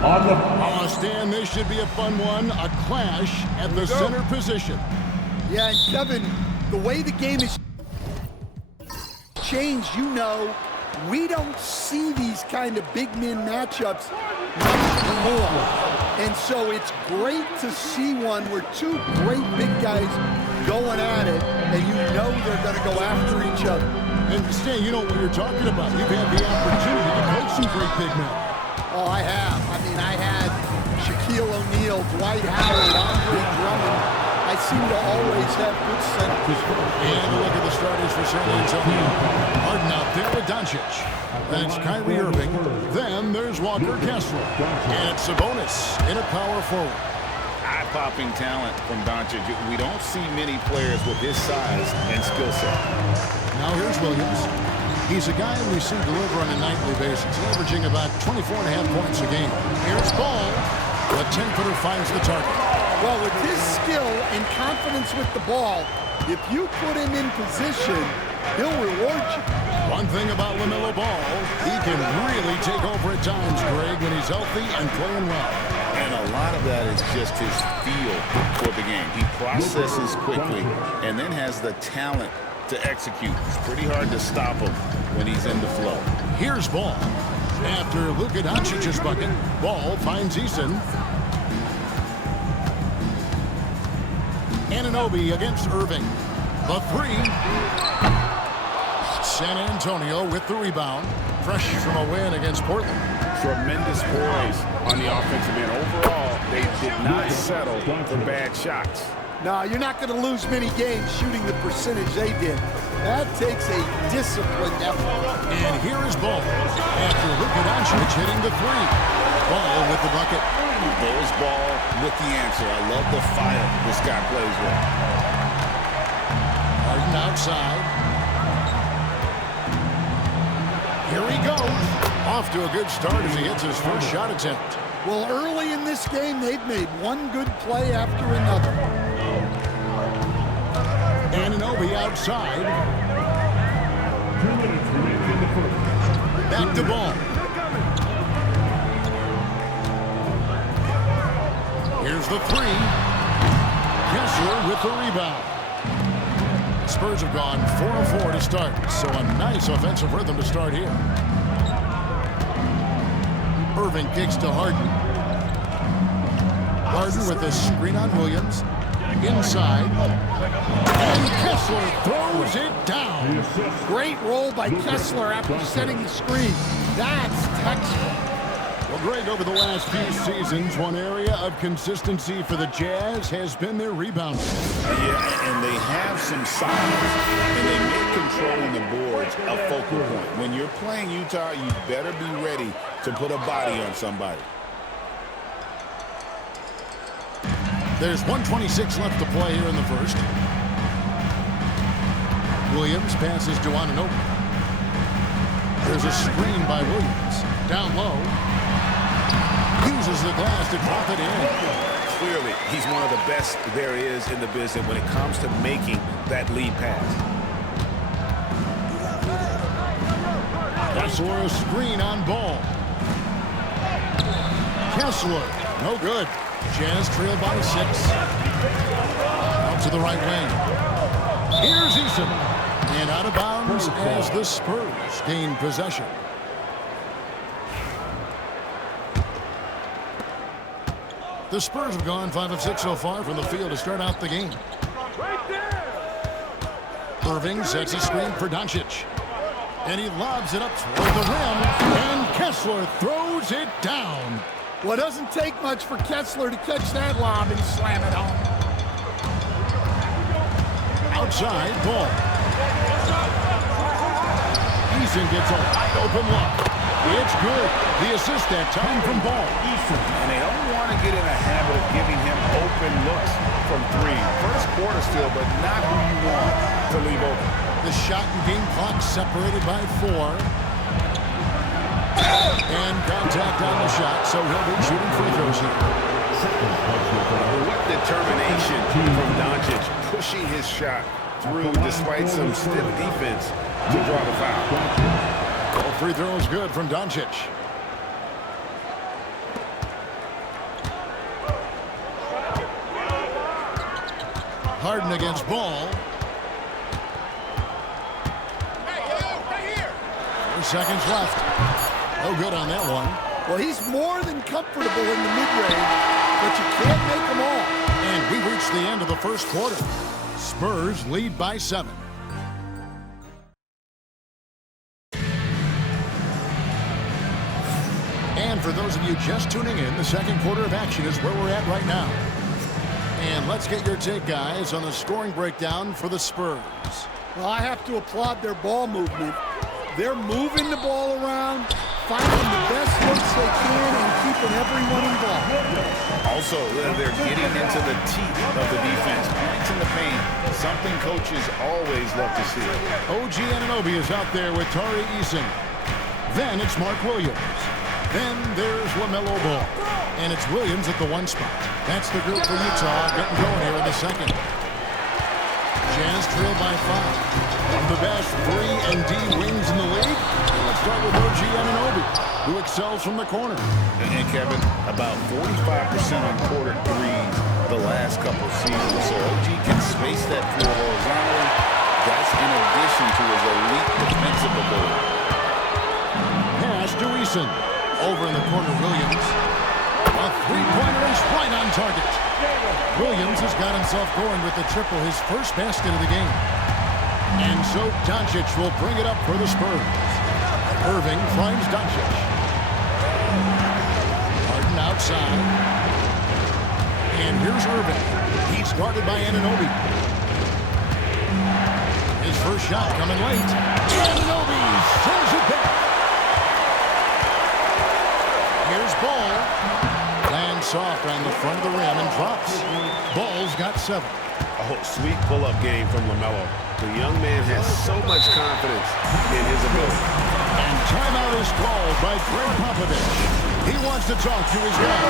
Oh, Stan, this should be a fun one. A clash at the center position. Yeah, and Kevin, the way the game is changed, we don't see these kind of big men matchups much anymore. And so it's great to see one where two great big guys going at it, and they're going to go after each other. And Stan, you know what you're talking about. You've had the opportunity to coach some great big men. Oh, I have. I had Shaquille O'Neal, Dwight Howard, Andre Drummond. I seem to always have good centers. And a look at the starters for San Antonio. Harden out there with Doncic. Then it's Kyrie Irving. Then there's Walker Kessler. And it's Sabonis in a power forward. Eye-popping talent from Doncic. We don't see many players with his size and skill set. Now here's Williams. He's a guy we see deliver on a nightly basis, averaging about 24.5 points a game. Here's Ball. The 10-footer finds the target. Well, with his skill and confidence with the ball, if you put him in position, he'll reward you. One thing about LaMelo Ball, he can really take over at times, Greg, when he's healthy and playing well. And a lot of that is just his feel for the game. He processes quickly and then has the talent to execute. It's pretty hard to stop him when he's in the flow. Here's Ball. After Luka Doncic's bucket, Ball finds Eason. Anunoby against Irving. The three. San Antonio with the rebound. Fresh from a win against Portland. Tremendous poise on the offensive end. Overall, they did not settle for bad shots. No, you're not going to lose many games shooting the percentage they did. That takes a disciplined effort. And here is Ball. After Luka Doncic hitting the three. Ball with the bucket. There's Ball with the answer. I love the fire this guy plays with. Harden outside. Here he goes. Off to a good start as he hits his first shot attempt. Well, early in this game, they've made one good play after another. Anunoby outside. Back to Ball. Here's the three. Kessler with the rebound. Spurs have gone 4-4 to start, so a nice offensive rhythm to start here. Irving kicks to Harden. Harden with a screen on Williams. Inside. And Kessler throws it down. Great roll by Kessler after setting the screen. That's textbook. Well, Greg, over the last few seasons, one area of consistency for the Jazz has been their rebounding. Yeah, and they have some size, and they make controlling the boards a focal point. When you're playing Utah, you better be ready to put a body on somebody. There's 1:26 left to play here in the first. Williams passes to Anunoby. There's a screen by Williams. Down low. Uses the glass to drop it in. Clearly, he's one of the best there is in the business when it comes to making that lead pass. Kessler a screen on Ball. Kessler, no good. Jazz trail by 6. Out to the right wing. Here's Eason. And out of bounds as the Spurs gain possession. The Spurs have gone 5 of 6 so far from the field to start out the game. Irving sets a screen for Doncic. And he lobs it up toward the rim. And Kessler throws it down. Well, it doesn't take much for Kessler to catch that lob and slam it home. Outside, Ball. Eason gets a wide open look. It's good. The assist that time from Ball. And they don't want to get in a habit of giving him open looks from 3. First quarter still, but not who you want to leave open. The shot and game clock separated by 4. And contact on the shot, so he'll be shooting free throws here. What determination from Doncic, pushing his shot through despite some stiff defense to draw the foul. All free throws good from Doncic. Harden against Ball. 4 seconds left. No good on that one. Well, he's more than comfortable in the mid-range, but you can't make them all. And we reach the end of the first quarter. Spurs lead by 7. And for those of you just tuning in, the second quarter of action is where we're at right now. And let's get your take, guys, on the scoring breakdown for the Spurs. Well, I have to applaud their ball movement. They're moving the ball around, finding the best looks they can, and keeping everyone involved. Also, they're getting into the teeth of the defense. Points in the paint, something coaches always love to see. OG Anunoby is out there with Tari Eason. Then it's Mark Williams. Then there's LaMelo Ball. And it's Williams at the 1 spot. That's the group for Utah getting going here in the second. Jazz trail by 5. One of the best 3 and D wings in the league. Let's start with OG Anunoby, who excels from the corner. And Kevin, about 45% on quarter threes the last couple seasons. So OG can space that floor horizontally. That's in addition to his elite defensive ability. Pass to Eason. Over in the corner, Williams. A 3-pointer is right on target. Williams has got himself going with the triple, his first basket of the game. And so Doncic will bring it up for the Spurs. Irving finds Doncic. Harden outside. And here's Irving. He's guarded by Anunoby. His first shot coming late. Anunoby sends it back. Here's Ball. Lands soft on the front of the rim and drops. Ball's got 7. Oh, sweet pull-up game from LaMelo. The young man has so much confidence in his ability. And timeout is called by Greg Popovich. He wants to talk to his guys.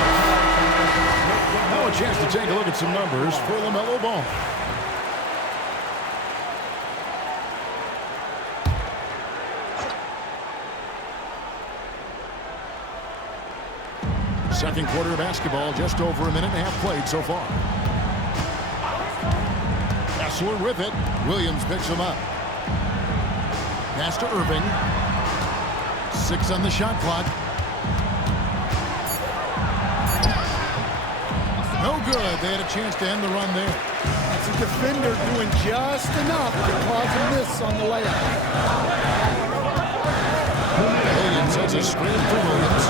Now a chance to take a look at some numbers for LaMelo Ball. Second quarter of basketball, just over a minute and a half played so far. Kessler with it. Williams picks him up. Pass to Irving. 6 on the shot clock. No good. They had a chance to end the run there. That's a defender doing just enough to cause a miss on the layup. Williams has a screen for Williams.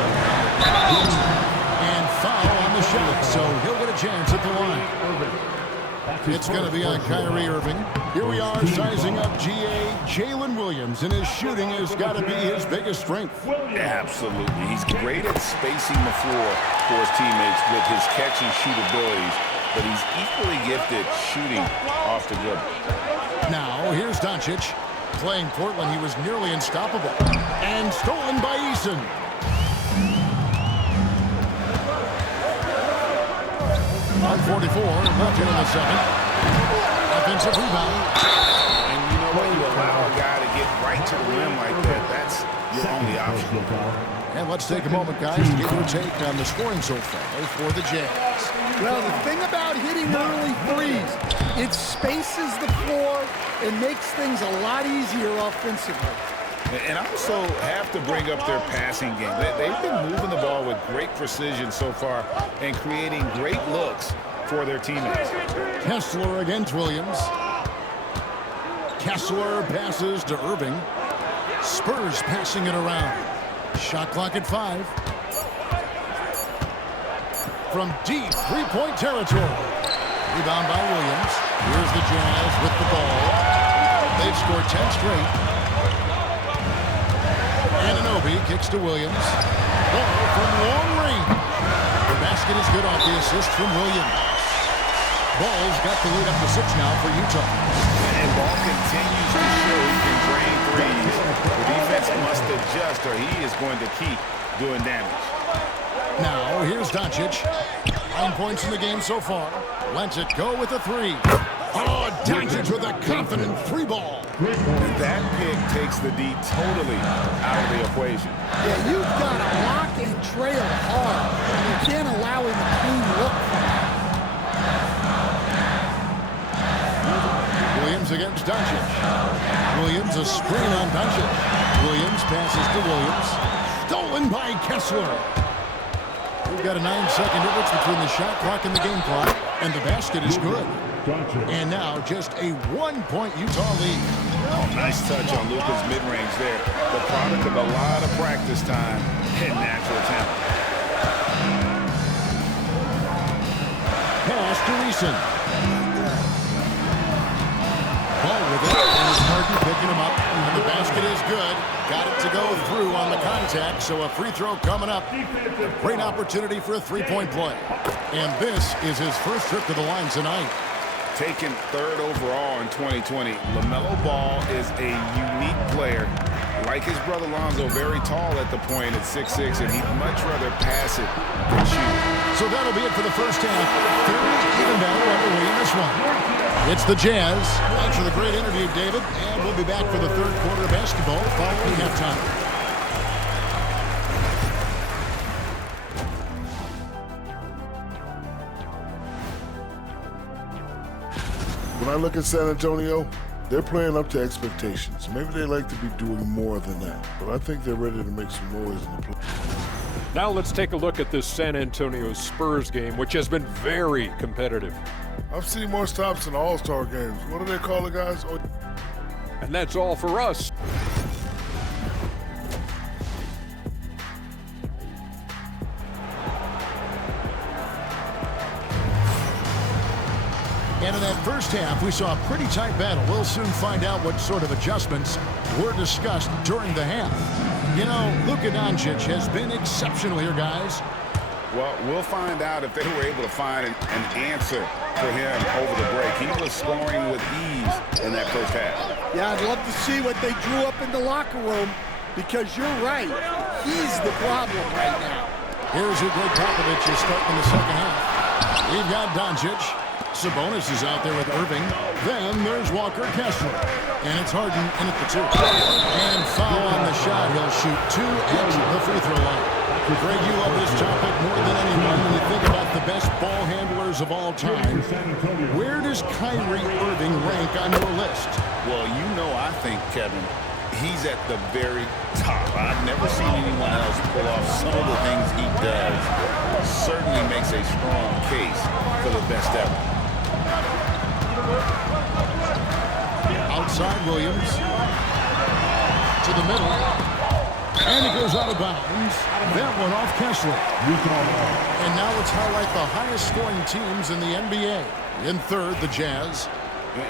And foul on the shot, so he'll get a chance at the line. It's going to be on Kyrie Irving. Here we are sizing up GA Jalen Williams, and his shooting has got to be his biggest strength. Absolutely. He's great at spacing the floor for his teammates with his catch and shoot abilities, but he's equally gifted shooting off the dribble. Now, here's Doncic. Playing Portland, he was nearly unstoppable. And stolen by Eason. 1:44 left here in the second. Offensive rebound. And you know what? You allow a guy to get right to the rim like that. That's your only option. And let's take a moment, guys, to get your take on the scoring so far for the Jazz. Well, the thing about hitting early threes, it spaces the floor and makes things a lot easier offensively. And I also have to bring up their passing game. They've been moving the ball with great precision so far and creating great looks for their teammates. Kessler against Williams. Kessler passes to Irving. Spurs passing it around. Shot clock at 5. From deep three-point territory. Rebound by Williams. Here's the Jazz with the ball. They've scored 10 straight. Anunoby kicks to Williams. Ball from long range. The basket is good off the assist from Williams. Ball's got the lead up to 6 now for Utah. And Ball continues to show he can drain threes. The defense must adjust or he is going to keep doing damage. Now, here's Doncic. 9 points in the game so far. Lets it go with a 3. Oh, Doncic with a confident 3 ball. That pick takes the D totally out of the equation. Yeah, you've got to lock and trail hard. You can't allow him a clean look. against Doncic. Williams, a screen on Doncic. Williams passes to Williams. Stolen by Kessler. We've got a 9-second difference between the shot clock and the game clock, and the basket is good. And now just a 1-point Utah lead. Oh, nice touch on Luka's mid-range there. The product of a lot of practice time and natural talent. Pass to Reason. Ball with it, and it's Harden picking him up. And the basket is good. Got it to go through on the contact, so a free throw coming up. Great opportunity for a three-point play. And this is his first trip to the line tonight. Taken third overall in 2020, LaMelo Ball is a unique player. Like his brother Lonzo, very tall at the point at 6'6", and he'd much rather pass it than shoot. So that'll be it for the first half. Fairly even battle underway in this one. It's the Jazz. Thanks for the great interview, David. And we'll be back for the third quarter of basketball following halftime. When I look at San Antonio, they're playing up to expectations. Maybe they like to be doing more than that, but I think they're ready to make some noise in the play. Now let's take a look at this San Antonio Spurs game, which has been very competitive. I've seen more stops in All-Star games. What do they call it, guys? Oh. And that's all for us. And in that first half, we saw a pretty tight battle. We'll soon find out what sort of adjustments were discussed during the half. You know, Luka Doncic has been exceptional here, guys. Well, we'll find out if they were able to find an answer for him over the break. He was scoring with ease in that first half. Yeah, I'd love to see what they drew up in the locker room, because you're right. He's the problem right now. Here's who Greg Popovich is starting in the second half. We've got Doncic. Sabonis is out there with Irving. Then there's Walker Kessler. And it's Harden in at the 2. And foul on the shot. He'll shoot 2 at the free throw line. Greg, you love this topic more than anyone when you think about the best ball handlers of all time. Where does Kyrie Irving rank on your list? Well, you know, I think, Kevin, he's at the very top. I've never seen anyone else pull off some of the things he does. Certainly makes a strong case for the best ever. Outside Williams. To the middle. And it goes out of bounds. That one off Kessler. And now let's highlight the highest scoring teams in the NBA. In third, the Jazz.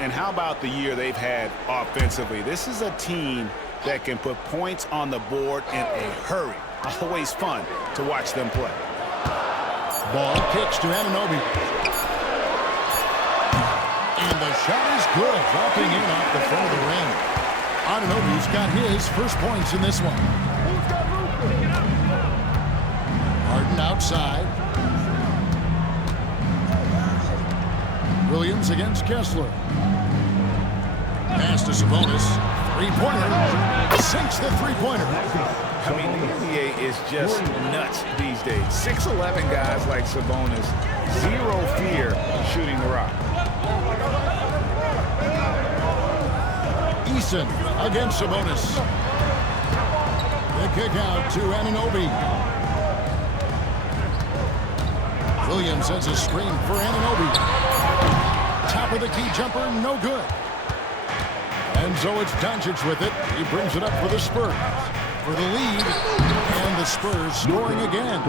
And how about the year they've had offensively? This is a team that can put points on the board in a hurry. Always fun to watch them play. Ball kicks to Anunoby. And the shot is good, dropping in off the front of the rim. Anunoby's got his first points in this one. Harden outside. Williams against Kessler. Pass to Sabonis. Three-pointer. Sinks the three-pointer. I mean, the NBA is just nuts these days. 6'11" guys like Sabonis. Zero fear shooting the rock. Eason against Sabonis. The kick out to Anunoby. Williams has a screen for Anunoby. Top of the key jumper, no good. And so it's Doncic with it. He brings it up for the Spurs. For the lead, and the Spurs scoring again.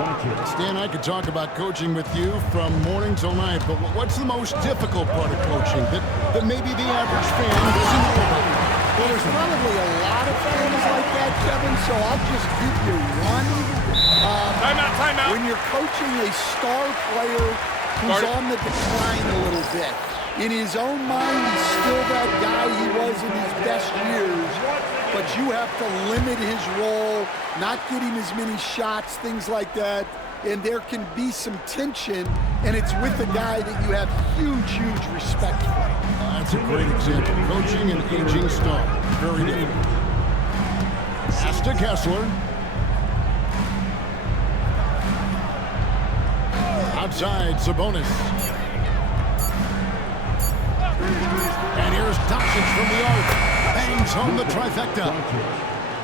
Stan, I could talk about coaching with you from morning till night, but what's the most difficult part of coaching that maybe the average fan doesn't know about? Well, there's probably a lot of things like that, Kevin, so I'll just give you one. Timeout. When you're coaching a star player who's on the decline a little bit, in his own mind, he's still that guy he was in his best years, but you have to limit his role, not get him as many shots, things like that, and there can be some tension, and it's with a guy that you have huge respect for. That's a great example. Coaching an aging star. Very difficult. Pass to Kessler. Outside, Sabonis. And And here's Doncic from the arc. Bangs home the trifecta.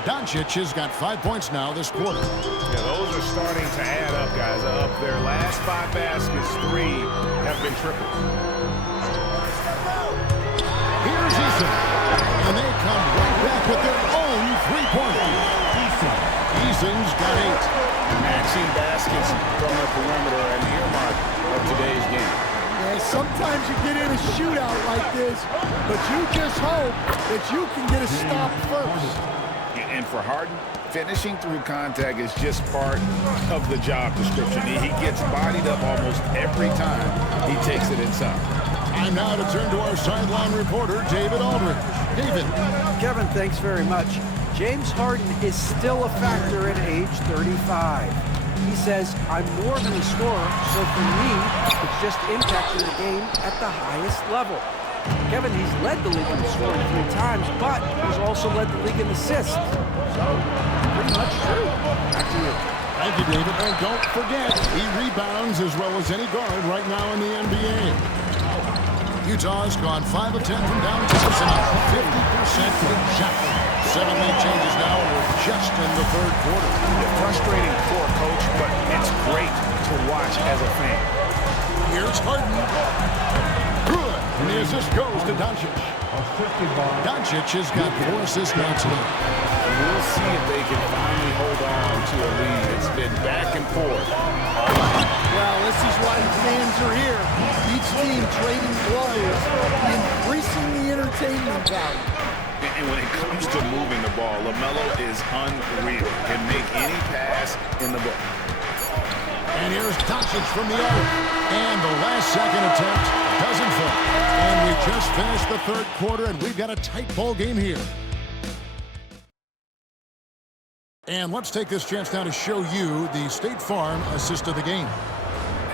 Doncic has got 5 points now this quarter. Yeah, those are starting to add up, guys. Up their last 5 baskets, 3 have been triples. Here's Eason. And they come right back with their own three-pointer. Eason's got 8. Matching baskets from the perimeter and earmark of today's game. Yeah, sometimes you get in a shootout like this, but you just hope that you can get a stop first. And for Harden, finishing through contact is just part of the job description. He gets bodied up almost every time he takes it inside. Time now to turn to our sideline reporter, David Aldridge. David. Kevin, thanks very much. James Harden is still a factor at age 35. He says, I'm more than a scorer, so for me, it's just impacting the game at the highest level. Kevin, he's led the league in scoring 3 times, but he's also led the league in assists. So, pretty much true. Back to you. Thank you, David. And don't forget, he rebounds as well as any guard right now in the NBA. Utah's gone 5 of 10 from downtown tonight, 50% from shot. 7 lead changes now, and we're just in the third quarter. Frustrating poor coach, but it's great to watch as a fan. Here's Harden. Good. And the assist goes to Doncic. Doncic has got 4 assists now tonight. We'll see if they can finally hold on to a lead. It's been back and forth. Well, this is why the fans are here. Each team trading blows, increasing the entertainment value. And when it comes to moving the ball, LaMelo is unreal. Can make any pass in the book. And here's Doncic from the arc. And the last second attempt doesn't fall. And we just finished the third quarter, and we've got a tight ball game here. And let's take this chance now to show you the State Farm assist of the game.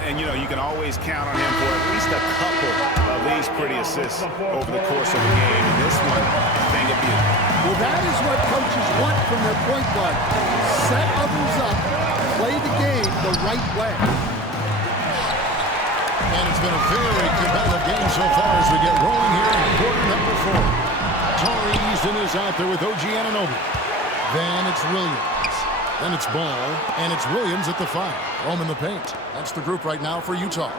And, you know, you can always count on him for at least a couple of these pretty assists over the course of the game. And this one, thing of beauty. Well, that is what coaches want from their point guard. Set others up, play the game the right way. And it's been a very competitive game so far as we get rolling here in quarter number 4. Tari Eason is out there with OG Anunoby. Then it's Williams. Then it's Ball, and it's Williams at the 5. Home in the paint. That's the group right now for Utah.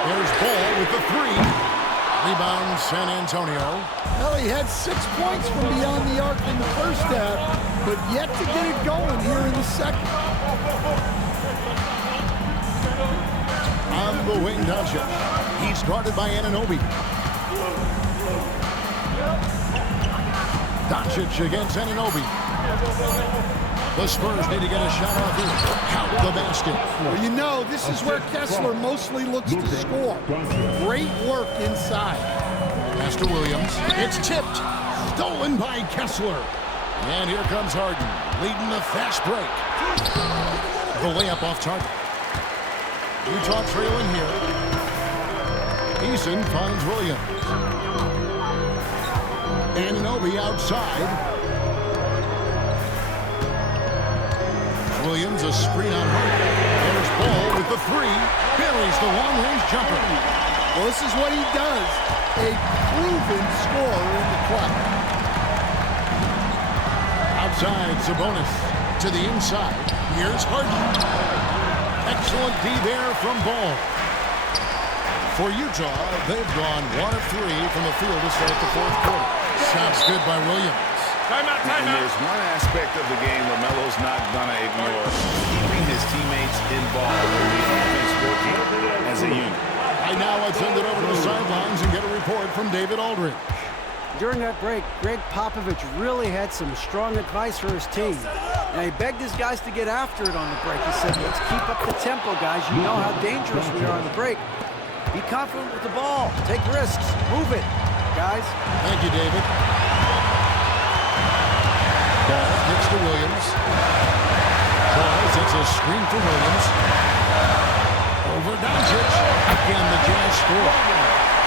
There's Ball with the 3. Rebound San Antonio. Well, he had 6 points from beyond the arc in the first half, but yet to get it going here in the second. On the wing, Doncic. He's guarded by Anunoby. Doncic against Anunoby. The Spurs need to get a shot off here. Count the basket. Well, you know, this is where Kessler mostly looks to score. Great work inside. Pass to Williams. It's tipped. Stolen by Kessler. And here comes Harden, leading the fast break. The layup off target. Utah trailing here. Eason finds Williams. Anunoby outside. Williams a screen on Harden. There's Ball with the 3. Buries the long-range jumper. Well, this is what he does. A proven scorer in the club. Outside, Sabonis to the inside. Here's Harden. Excellent D there from Ball. For Utah, they've gone 1 of 3 from the field to start the fourth quarter. Shots good by Williams. Timeout. And there's one aspect of the game LaMelo's not going to ignore. Keeping his teammates involved with the offense working as a unit. Right now, let's send it over to the sidelines and get a report from David Aldridge. During that break, Greg Popovich really had some strong advice for his team. And he begged his guys to get after it on the break. He said, let's keep up the tempo, guys. You know how dangerous we are on the break. Be confident with the ball. Take risks. Move it, guys. Thank you, David. Ball hits to Williams. Ball hits a screen for Williams. Over Doncic. Again, the Jazz score.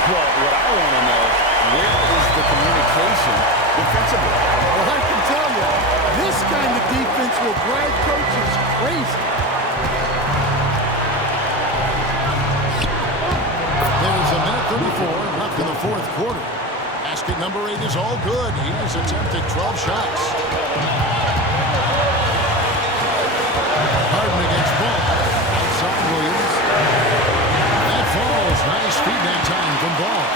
Well, what I want to know, where is the communication defensively? Well, I can tell you, this kind of defense will drive coaches crazy. There's a minute 30 quarter. Basket number 8 is all good. He's attempted 12 shots. Harden against Ball. Outside Williams. That falls. Nice feed that time from Ball.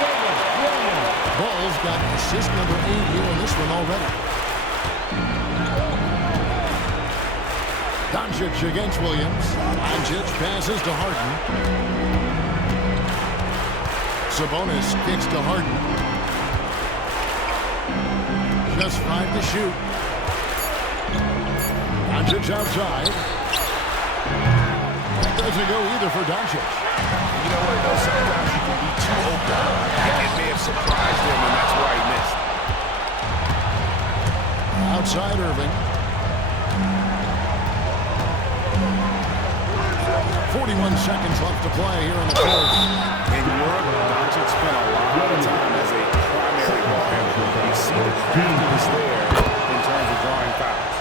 Ball's got assist number 8 here in this one already. Doncic against Williams. Doncic passes to Harden. Sabonis kicks to Harden. Just 5 to shoot. Doncic outside. That doesn't go either for Doncic. You know what, though? Sometimes you can be too open. It may have surprised him, and that's why he missed. Outside Irving. 41 seconds left to play here in the fourth. In Europe, Doncic spent a lot of time as a primary ball handler. You see the craftiness there in terms of drawing fouls.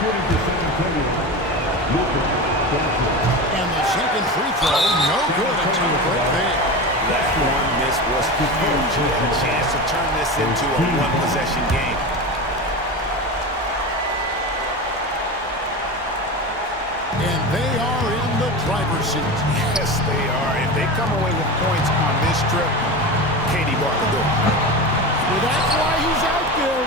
And the second free throw, no good until the break there. That one miss was huge. He had a chance to turn this into a one-possession game. And they are in the driver's seat. Yes, they are. If they come away with points on this trip, Katie brought the door. Well, that's why he's out there,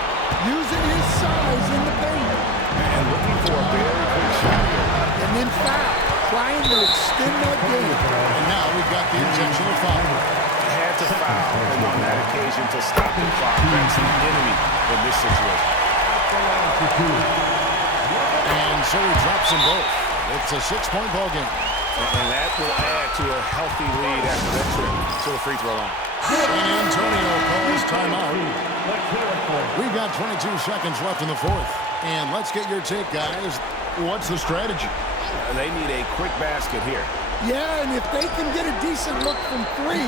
using his size in the paint. And looking for a very quick shot here. And then foul, trying to extend that game. And now we've got the intentional foul. Had to foul him on that occasion to stop the clock. That's the enemy in this situation. And so he drops them both. It's a 6-point ball game. And that will add to a healthy lead after that trip to the free throw line. San Antonio calls timeout. We've got 22 seconds left in the fourth. And let's get your take, guys. What's the strategy? They need a quick basket here. Yeah, and if they can get a decent look from 3,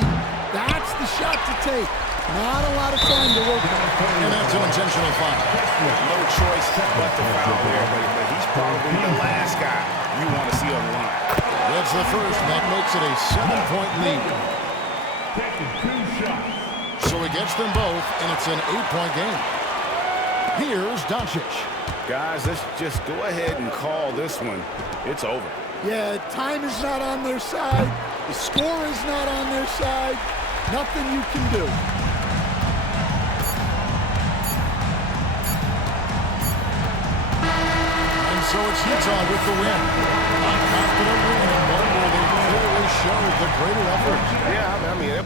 that's the shot to take. Not a lot of time to work on. And that's an intentional foul. No choice but to foul there, but he's probably the last guy you want to see on the line. That's the first. That makes it a 7-point lead. So he gets them both, and it's an 8-point game. Here's Doncic. Guys, let's just go ahead and call this one. It's over. Yeah, time is not on their side. The score is not on their side. Nothing you can do. And so it's Utah with the win. A confident win, and one where they clearly showed the greater effort. Yeah, I mean,